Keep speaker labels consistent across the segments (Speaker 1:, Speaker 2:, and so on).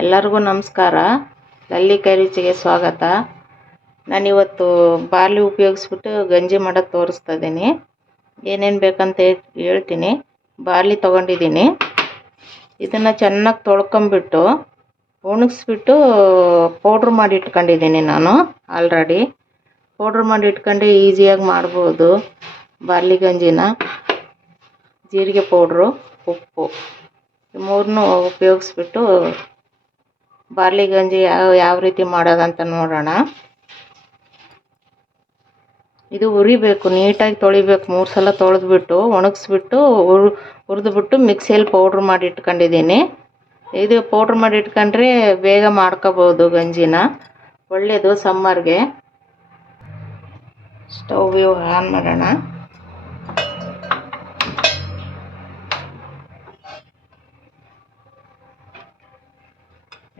Speaker 1: ಎಲ್ಲರಿಗೂ ನಮಸ್ಕಾರ. ಕೈ ರುಚಿಗೆ ಸ್ವಾಗತ. ನಾನಿವತ್ತು ಬಾರ್ಲಿ ಉಪಯೋಗಿಸ್ಬಿಟ್ಟು ಗಂಜಿ ಮಾಡೋದು ತೋರಿಸ್ತಾ ಇದ್ದೀನಿ. ಏನೇನು ಬೇಕಂತ ಹೇಳ್ತೀನಿ. ಬಾರ್ಲಿ ತೊಗೊಂಡಿದ್ದೀನಿ. ಇದನ್ನು ಚೆನ್ನಾಗಿ ತೊಳ್ಕೊಂಬಿಟ್ಟು ಒಣಗಿಸ್ಬಿಟ್ಟು ಪೌಡ್ರ್ ಮಾಡಿ ಇಟ್ಕೊಂಡಿದ್ದೀನಿ ನಾನು ಆಲ್ರೆಡಿ. ಪೌಡ್ರ್ ಮಾಡಿ ಇಟ್ಕೊಂಡು ಈಸಿಯಾಗಿ ಮಾಡ್ಬೋದು ಬಾರ್ಲಿ ಗಂಜಿನ. ಜೀರಿಗೆ ಪೌಡ್ರು, ಉಪ್ಪು. ಮೂರನ್ನೂ ಉಪಯೋಗಿಸ್ಬಿಟ್ಟು ಬಾರ್ಲಿ ಗಂಜಿ ಯಾವ ಯಾವ ರೀತಿ ಮಾಡೋದಂತ ನೋಡೋಣ. ಇದು ಹುರಿಬೇಕು ನೀಟಾಗಿ ತೊಳಿಬೇಕು. ಮೂರು ಸಲ ತೊಳೆದ್ಬಿಟ್ಟು, ಒಣಗಿಸ್ಬಿಟ್ಟು ಹುರಿದು ಹುರಿದ್ಬಿಟ್ಟು ಮಿಕ್ಸಿಯಲ್ಲಿ ಪೌಡ್ರ್ ಮಾಡಿ ಇಟ್ಕೊಂಡಿದ್ದೀನಿ. ಇದು ಪೌಡ್ರ್ ಮಾಡಿ ಇಟ್ಕೊಂಡ್ರೆ ಬೇಗ ಮಾಡ್ಕೋಬೋದು ಗಂಜಿನ. ಒಳ್ಳೆಯದು ಸಮ್ಮರ್ಗೆ. ಸ್ಟವ್ ಆನ್ ಮಾಡೋಣ.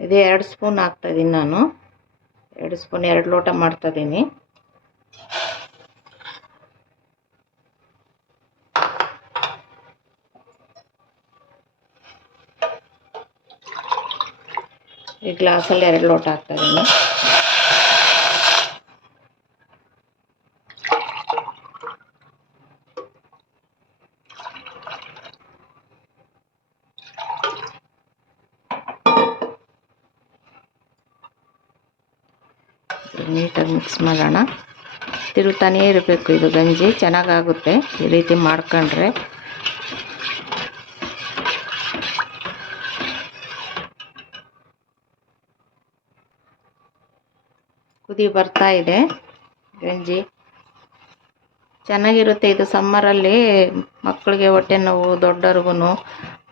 Speaker 1: ಇದು ಎರಡು ಸ್ಪೂನ್ ಹಾಕ್ತಾಯಿದ್ದೀನಿ ನಾನು. ಎರಡು ಸ್ಪೂನ್ ಎರಡು ಲೋಟ ಮಾಡ್ತಾಯಿದ್ದೀನಿ. ಈ ಗ್ಲಾಸಲ್ಲಿ ಎರಡು ಲೋಟ ಹಾಕ್ತಾಯಿದ್ದೀನಿ. ನೀಟಾಗಿ ಮಿಕ್ಸ್ ಮಾಡೋಣ. ತಿರುಗ್ತಾನೇ ಇರಬೇಕು ಇದು ಗಂಜಿ, ಚೆನ್ನಾಗಾಗುತ್ತೆ. ಈ ರೀತಿ ಮಾಡ್ಕೊಂಡ್ರೆ. ಕುದಿ ಬರ್ತಾ ಇದೆ ಗಂಜಿ. ಚೆನ್ನಾಗಿರುತ್ತೆ ಇದು ಸಮ್ಮರಲ್ಲಿ ಮಕ್ಕಳಿಗೆ ಹೊಟ್ಟೆ ನೋವು ದೊಡ್ಡವ್ರಿಗೂ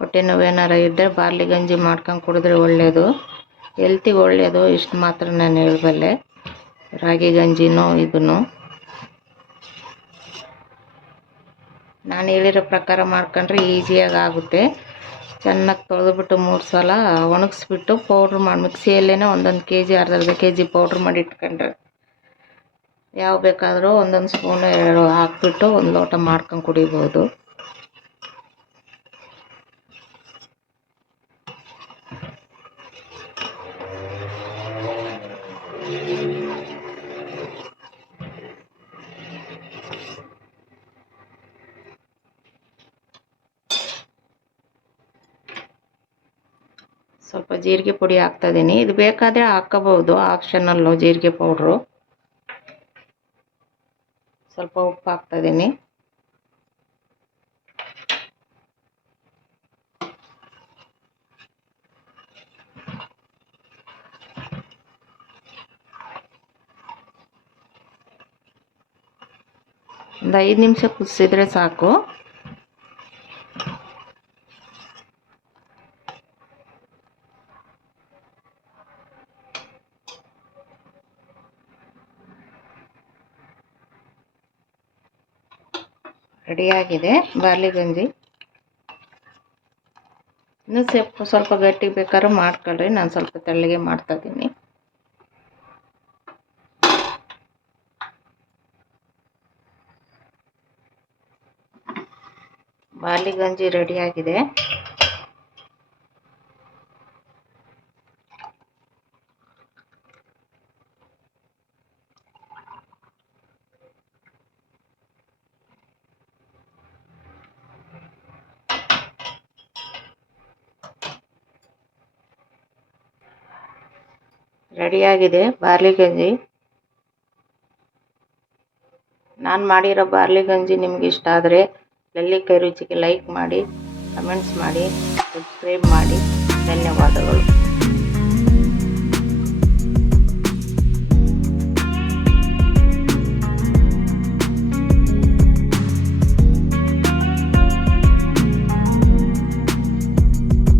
Speaker 1: ಹೊಟ್ಟೆ ನೋವು ಏನಾರು ಇದ್ದರೆ ಬಾರ್ಲಿ ಗಂಜಿ ಮಾಡ್ಕೊಂಡು ಕುಡಿದ್ರೆ ಒಳ್ಳೆಯದು ಹೆಲ್ತಿಗೆ ಒಳ್ಳೆಯದು ಇಷ್ಟು ಮಾತ್ರ ನಾನು ಹೇಳಬಲ್ಲೆ. ರಾಗಿ, ಗಂಜಿನೂ ಇದನ್ನು ನಾನು ಹೇಳಿರೋ ಪ್ರಕಾರ ಮಾಡ್ಕೊಂಡ್ರೆ ಈಸಿಯಾಗಿ ಆಗುತ್ತೆ. ಚೆನ್ನಾಗಿ ತೊಳೆದುಬಿಟ್ಟು ಮೂರು ಸಲ ಒಣಗಿಸ್ಬಿಟ್ಟು ಪೌಡ್ರ್ ಮಾಡಿ ಮಿಕ್ಸಿಯಲ್ಲೇ ಒಂದೊಂದು ಕೆ ಜಿ, ಅರ್ಧ ಅರ್ಧ ಕೆ ಜಿ ಪೌಡ್ರ್ ಮಾಡಿ ಇಟ್ಕೊಂಡ್ರೆ ಯಾವ ಬೇಕಾದರೂ ಒಂದೊಂದು ಸ್ಪೂನು ಎರಡು ಹಾಕ್ಬಿಟ್ಟು ಒಂದು ಲೋಟ ಮಾಡ್ಕೊಂಡು ಕುಡಿಬೋದು. ಸ್ವಲ್ಪ ಜೀರಿಗೆ ಪುಡಿ ಹಾಕ್ತಾಯಿದ್ದೀನಿ. ಇದು ಬೇಕಾದರೆ ಹಾಕ್ಕೋಬೋದು ಆಪ್ಷನಲ್ಲು ಜೀರಿಗೆ ಪೌಡ್ರು. ಸ್ವಲ್ಪ ಉಪ್ಪು ಹಾಕ್ತಾಯಿದ್ದೀನಿ. ಒಂದು ಐದು ನಿಮಿಷ ಕುದಿಸಿದ್ರೆ ಸಾಕು. ರೆಡಿಯಾಗಿದೆ. ಬಾರ್ಲಿ ಗಂಜಿ. ಇನ್ನೂ ಸ್ವಲ್ಪ ಸ್ವಲ್ಪ ಗಟ್ಟಿ ಬೇಕಾದ್ರೂ ಮಾಡ್ಕೊಳ್ರಿ. ನಾನು ಸ್ವಲ್ಪ ತೆಳ್ಳಗೆ ಮಾಡ್ತಾಯಿದ್ದೀನಿ ಬಾರ್ಲಿ ಗಂಜಿ ರೆಡಿಯಾಗಿದೆ. ರೆಡಿಯಾಗಿದೆ. ಬಾರ್ಲಿ ಗಂಜಿ. ನಾನು ಮಾಡಿರೋ ಬಾರ್ಲಿ ಗಂಜಿ ನಿಮ್ಗೆ ಇಷ್ಟ ಆದರೆ ನೆಲ್ಲಿಕಾಯಿ ರುಚಿಗೆ ಲೈಕ್ ಮಾಡಿ ಕಮೆಂಟ್ಸ್ ಮಾಡಿ ಸಬ್ಸ್ಕ್ರೈಬ್ ಮಾಡಿ. ಧನ್ಯವಾದಗಳು.